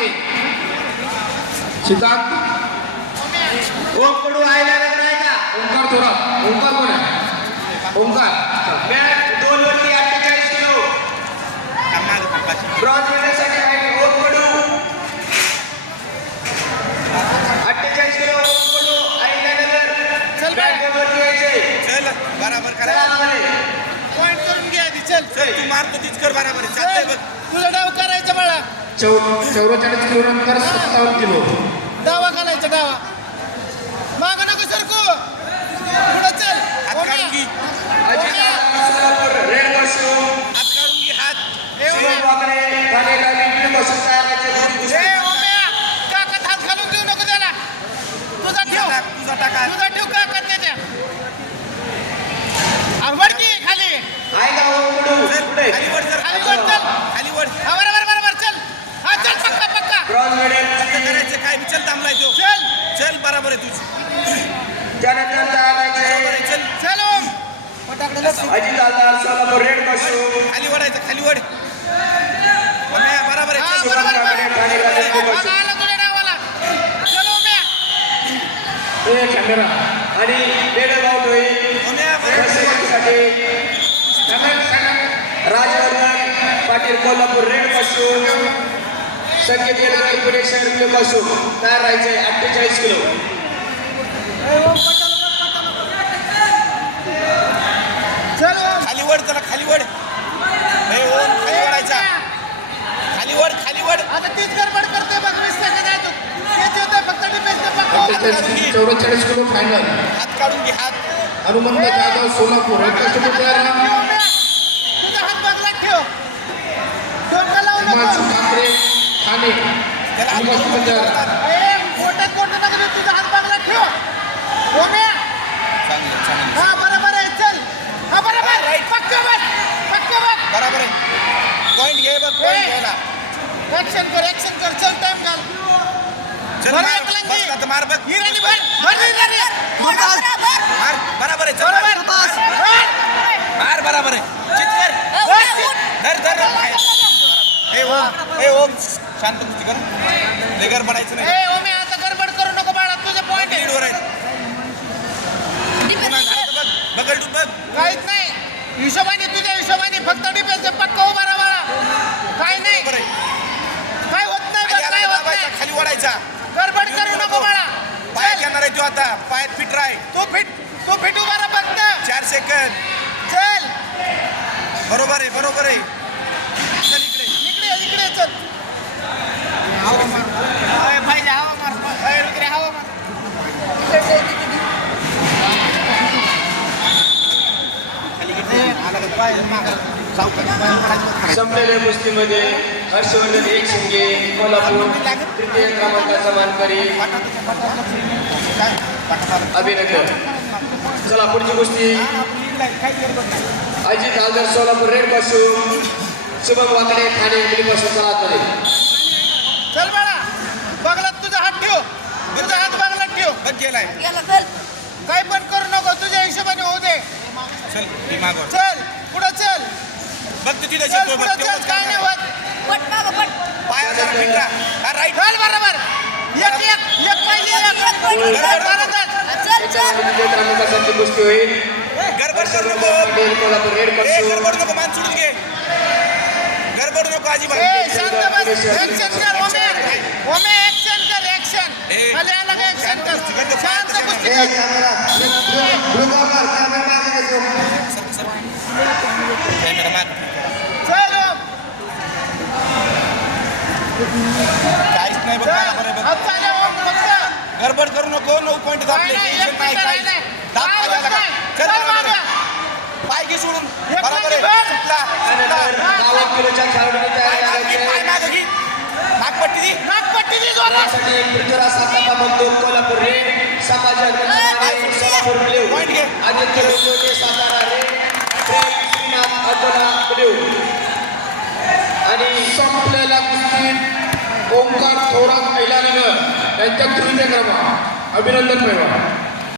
के सिद्धार्थ ओम कडू आयला नाही का ओंकार थोरात ओंकार कोण आहे ओंकार मॅच 2 वरती 48 किलो ब्रॉन्झ मेडलसाठी आहे ओम कडू 48 किलो ओम कडू आयला नगर चल बॅट वरती यायचे चल बराबर करा चला आम्हाला पॉइंट करून घे आधी चल चल तू मारतो तीच कर बराबर आहे चालतंय बघ तुला डाव करायचा बाळा 44 किलो नंतर 57 किलो डावा घालायचा डावा माग नको सरको पुढे चल हात काढून घे सोलापूर रेड कॉस्ट्यूम हात काढून घे हात शिवम वाकडे ठाणेला लिंबू कॉस्ट्यूम तयार करायचे ए ओम्या काकात हात घालून देऊ नको त्याला तुझा ठेव काकात त्याच्या आवड की खाली आहे का ओम कडू पुढे खाली वर चल खाली वर हा बरोबर चल हा चल पक्का ब्रॉन्झ मेडल करायचं काय विचल थांबलाय तो चल बरोबर आहे तुझी त्यानंतर तयार करायचे चल ओम अजित आजार सोलापूर रेड कॉस्ट्यूम खाली वडायचं खाली वड ओम्या बरोबर आहे चल शिवम वाकडे ठाणेला लिंबू कॉस्ट्यूम आला तुझ्या डावाला चल ओम्या ए कॅमेरा आणि मेडल आउट होईल ओम्या साठी राजवर्धन पाटील कोल्हापूर रेड कॉस्ट्यूम संकेत येलकर पुणे शहर ब्ल्यू कॉस्ट्यूम तयार राहायचे 48 किलो चल ओम खाली वड चला खाली वड ए ओम खाली वडायचा खाली वड आता तीच गडबड करते बघ मिस सेकंड आहे तू तेच होतं फक्त डिफेन्स पक्का 44 किलो फायनल हात काढून घे हात हनुमंत जाधव सोलापूर एक कष्ट तयार तुझा हात बागला ठेव डोकं लावू हिमांशु नको ठाकरे ठाणे त्याला हात कष्ट तयार ए कोटत नका तुझा हात बागला ठेव ओम्या हा बरोबर आहे चल हा बरोबर पक्का बस बरोबर आहे पॉइंट घे बघ पॉइंट घ्यायला ऍक्शन कर चल टाइम घाल चल मार बघ हिरानी भर मार बरोबर आहे चल मार बरोबर आहे चित कर धर ए ओम शांत कुस्ती कर लेगर पडायचं नाही ए ओम आता गडबड करू नको बाळा तुझे पॉइंट लीडवर आहे बघ काहीच नाही हिशोबाने तुझ्या हिशोबाने फक्त डिफेन्स पक्का उभा राहा बाळा काय नाही काय होत नाही खाली ओढायचा गडबड करू नको बाळा पाय घेणार आहे तू आता पायात फिट राह तू फिट उभा राहा फक्त 4 सेकंद चल बरोबर आहे चल इकडे चल हवा मार भाई हवा मार इकडे हवा मार संपलेल्या कुस्तीमध्ये हर्षवर्धन एक शिंगे कोल्हापूर तृतीय क्रमांकाचा मानकरी अभिनंदन. चला पुढची कुस्ती अजित आजार सोलापूर रेड कॉस्ट्यूम शुभम वाकडे ठाणे ब्ल्यू कॉस्ट्यूम. चला आतमध्ये चल बाळा बगलात तुझा हात ठेव बघ गेलाय काय पण करू नको तुझ्या हिशोबाने होऊ दे चल पुढे चल बघ तुझी चल काय नाही होत पायाचा फिट राहा राईट चल बरोबर एक पाय क्रमांकाची कुस्ती होईल. गडबड करू नको कोल्हापूर रेड कॉस्ट्यूम गडबड नको मान सोडून घे गडबड नको अजिबात शांत बस ऍक्शन कर ओमे ऍक्शन कर ऍक्शन खाली आला का ऍक्शन कर शांत कुस्ती कर चल काहीच नाही बघ गडबड करू नको 9 पॉईंट पाय घे सोडून बरोबर किलोच्या खेळाडूंनी तयार करायचे नागपट्टी दी साठी पृथ्वीराज सातापा बंधू Kolhapur red Samaj Solapur blue Aditya Lote Satara red Shrinath Akola blue. आणि संपलेल्या कुस्तीत ओंकार थोरात महिलानगर यांच्या तृतीय क्रमांक अभिनंदन मिळवा.